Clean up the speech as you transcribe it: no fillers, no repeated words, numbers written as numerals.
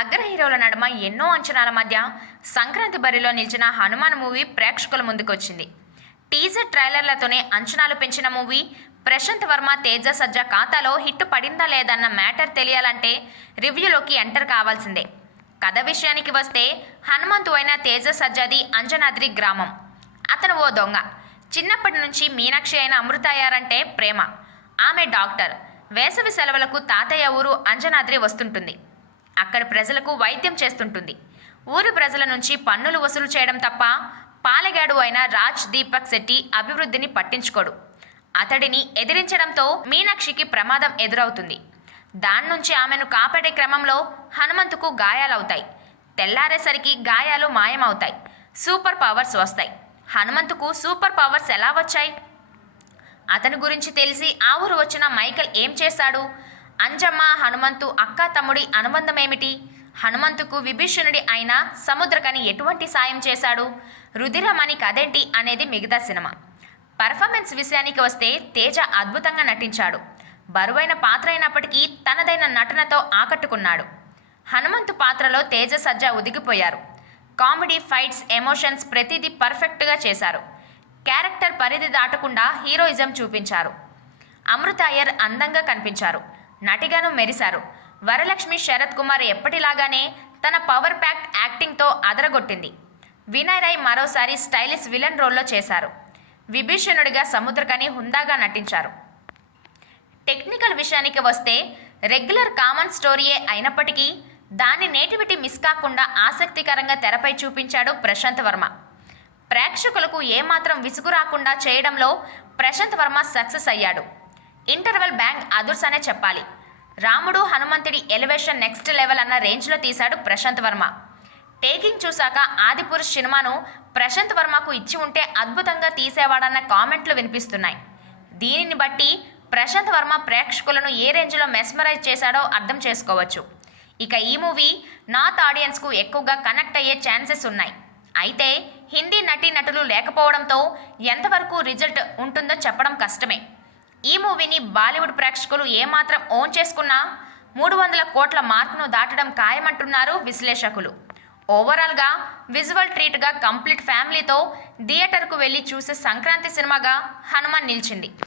అగ్ర హీరోల నడుమ ఎన్నో అంచనాల మధ్య సంక్రాంతి బరిలో నిలిచిన హనుమాన్ మూవీ ప్రేక్షకుల ముందుకొచ్చింది. టీజర్ ట్రైలర్లతోనే అంచనాలు పెంచిన మూవీ ప్రశాంత్ వర్మ తేజ సజ్జా ఖాతాలో హిట్ పడిందా లేదన్న మ్యాటర్ తెలియాలంటే రివ్యూలోకి ఎంటర్ కావాల్సిందే. కథ విషయానికి వస్తే హనుమంతు అయిన తేజ సజ్జాది అంజనాద్రి గ్రామం. అతను ఓ దొంగ. చిన్నప్పటి నుంచి మీనాక్షి అయిన అమృతయ్యారంటే ప్రేమ. ఆమె డాక్టర్. వేసవి సెలవులకు తాతయ్య ఊరు అంజనాద్రి వస్తుంటుంది. అక్కడ ప్రజలకు వైద్యం చేస్తుంటుంది. ఊరి ప్రజల నుంచి పన్నులు వసూలు చేయడం తప్ప పాలెగాడు అయిన రాజ్ దీపక్ శెట్టి అభివృద్ధిని పట్టించుకోడు. అతడిని ఎదిరించడంతో మీనాక్షికి ప్రమాదం ఎదురవుతుంది. దాని నుంచి ఆమెను కాపాడే క్రమంలో హనుమంతుకు గాయాలవుతాయి. తెల్లారేసరికి గాయాలు మాయమవుతాయి. సూపర్ పవర్స్ వస్తాయి. హనుమంతుకు సూపర్ పవర్స్ ఎలా వచ్చాయి? అతని గురించి తెలిసి ఆ ఊరు వచ్చిన మైకల్ ఏం చేశాడు? అంజమ్మ హనుమంతు అక్క తమ్ముడి అనుబంధం ఏమిటి? హనుమంతుకు విభీషణుడి అయిన సముద్రకని ఎటువంటి సాయం చేశాడు? రుధిరమణి కథేంటి అనేది మిగతా సినిమా. పర్ఫార్మెన్స్ విషయానికి వస్తే తేజ అద్భుతంగా నటించాడు. బరువైన పాత్ర అయినప్పటికీ తనదైన నటనతో ఆకట్టుకున్నాడు. హనుమంతు పాత్రలో తేజ సజ్జా ఒదిగిపోయారు. కామెడీ, ఫైట్స్, ఎమోషన్స్ ప్రతిదీ పర్ఫెక్ట్గా చేశారు. క్యారెక్టర్ పరిధి దాటకుండా హీరోయిజం చూపించారు. అమృత అయ్యర్ అందంగా కనిపించారు. నటిగాను మెరిశారు. వరలక్ష్మి శరత్ కుమార్ ఎప్పటిలాగానే తన పవర్ ప్యాక్డ్ యాక్టింగ్తో అదరగొట్టింది. వినయ్ రాయ్ మరోసారి స్టైలిష్ విలన్ రోల్లో చేశారు. విభీషణుడిగా సముద్రకని హుందాగా నటించారు. టెక్నికల్ విషయానికి వస్తే రెగ్యులర్ కామన్ స్టోరీయే అయినప్పటికీ దాని నేటివిటీ మిస్ కాకుండా ఆసక్తికరంగా తెరపై చూపించాడు ప్రశాంత్ వర్మ. ప్రేక్షకులకు ఏమాత్రం విసుగు రాకుండా చేయడంలో ప్రశాంత్ వర్మ సక్సెస్ అయ్యాడు. ఇంటర్వెల్ బ్యాంగ్ అదుర్స్ అనే చెప్పాలి. రాముడు హనుమంతుడి ఎలివేషన్ నెక్స్ట్ లెవెల్ అన్న రేంజ్లో తీశాడు ప్రశాంత్ వర్మ. టేకింగ్ చూశాక ఆదిపురుష్ సినిమాను ప్రశాంత్ వర్మకు ఇచ్చి ఉంటే అద్భుతంగా తీసేవాడన్న కామెంట్లు వినిపిస్తున్నాయి. దీనిని బట్టి ప్రశాంత్ వర్మ ప్రేక్షకులను ఏ రేంజ్లో మెస్మరైజ్ చేశాడో అర్థం చేసుకోవచ్చు. ఇక ఈ మూవీ నార్త్ ఆడియన్స్కు ఎక్కువగా కనెక్ట్ అయ్యే ఛాన్సెస్ ఉన్నాయి. అయితే హిందీ నటీనటులు లేకపోవడంతో ఎంతవరకు రిజల్ట్ ఉంటుందో చెప్పడం కష్టమే. ఈ మూవీని బాలీవుడ్ ప్రేక్షకులు ఏమాత్రం ఓన్ చేసుకున్నా 300 కోట్ల మార్కును దాటడం ఖాయమంటున్నారు విశ్లేషకులు. ఓవరాల్గా విజువల్ ట్రీట్గా కంప్లీట్ ఫ్యామిలీతో థియేటర్కు వెళ్ళి చూసే సంక్రాంతి సినిమాగా హనుమాన్ నిలిచింది.